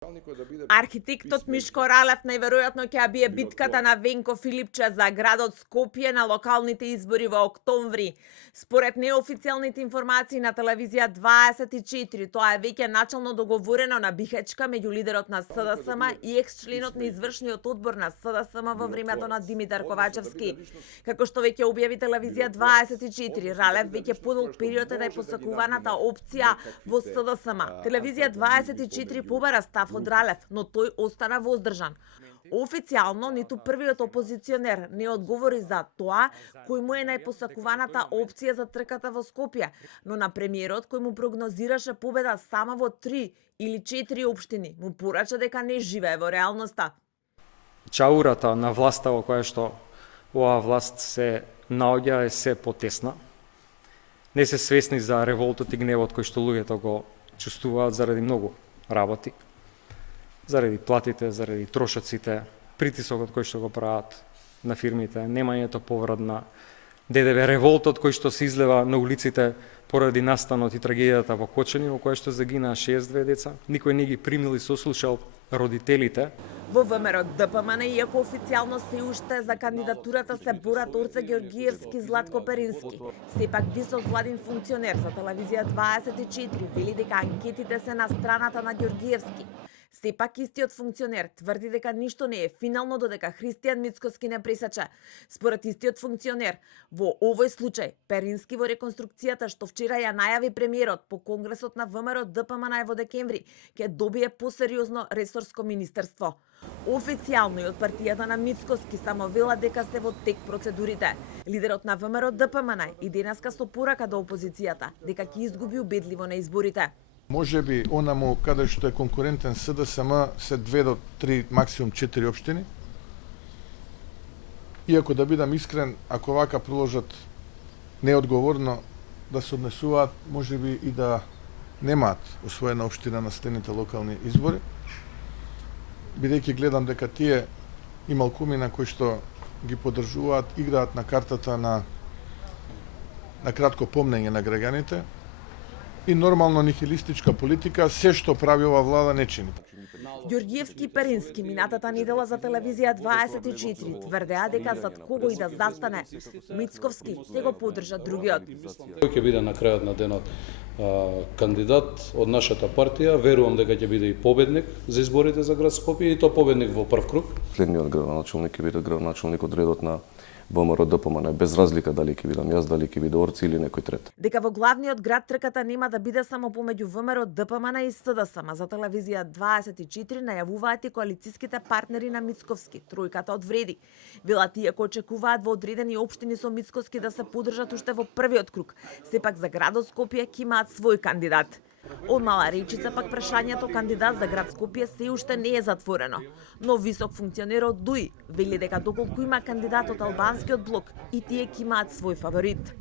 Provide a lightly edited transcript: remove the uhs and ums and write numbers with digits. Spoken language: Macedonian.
Архитектот Мишко Ралев најверојатно ќе бие битката на Венко Филипче за градот Скопје на локалните избори во октомври. Според неофицијалните информации на телевизија 24, тоа е веќе начално договорено на Бихечка меѓу лидерот на СДСМ и екс-членот на извршниот одбор на СДСМ во времето на Димитар Ковачевски. Како што веќе објави телевизија 24, Ралев веќе подолг период е најпосакуваната опција во СДСМ. Телевизија 24 побара став од Ралев, но тој остана воздржан. Официјално, ниту првиот опозиционер не одговори за тоа кој му е најпосакуваната опција за трката во Скопје, но на премиерот кој му прогнозираше победа само во 3 или 4 општини, му порача дека не живее во реалноста. Чаурата на власта во која што оваа власт се наоѓа е се потесна. Не се свесни за револтот и гневот кој што луѓето го чувствуваат заради многу работи. Заради платите, заради трошоците, притисокот кој што го прават на фирмите, немањето поврат на ДДВ, револтот кој што се излева на улиците поради настанот и трагедијата во Кочани, во која што загинаа 62 деца. Никој не ги примил и сослушал родителите. Во ВМРО ДПМН, иако официјално се уште за кандидатурата се борат Орце Георгиевски и Златко Перински. Сепак висок владин функционер за телевизија 24 вели дека анкетите се на страната на Георгиевски. Сепак истиот функционер тврди дека ништо не е финално додека Христијан Мицкоски не пресече. Според истиот функционер, во овој случај Перински во реконструкцијата што вчера ја најави премиерот по конгресот на ВМРО ДПМН во декември ќе добие посериозно ресорско министерство. Официјално и од партијата на Мицкоски само вела дека се во тек процедурите. Лидерот на ВМРО ДПМН и денеска со порака до опозицијата дека ќе изгуби убедливо на изборите. Може би онаму каде што е конкурентен СДСМ се 2 до 3, максимум 4 општини. Иако да бидам искрен, ако вака проложат неодговорно да се однесуваат, може би и да немаат освоена општина на следните локални избори. Бидејќи гледам дека тие и малкумина кои што ги поддржуваат играат на картата на кратко помнење на граѓаните и нормално нихилистичка политика, се што прави ова влада не чини. Георгиевски и Перински минатата недела за телевизија 24 тврдеа дека зад кого и да застане Мицковски се го поддржа другиот. Кој ќе биде на крајот на денот кандидат од нашата партија, верувам дека ќе биде и победник за изборите за град Скопје и то победник во прв круг. Следниот градоначалник ќе биде градоначалник од редот на ВМРО ДПМН, без разлика дали ќе бидам јас, дали ќе биде Орци или некој трет. Дека во главниот град трката нема да биде само помеѓу ВМРО ДПМН и СДСМ, за телевизија 24 најавуваат и коалициските партнери на Мицковски, тројката од Вреди. Велат иако очекуваат во одредени општини со Мицковски да се поддржат уште во првиот круг, сепак за градот Скопје ќе имаат свој кандидат. Од Мала Речица пак прашањето кандидат за град Скопје се уште не е затворено, но висок функционер од ДУИ вели дека доколку има кандидат од албанскиот блок и тие ќе имаат свој фаворит.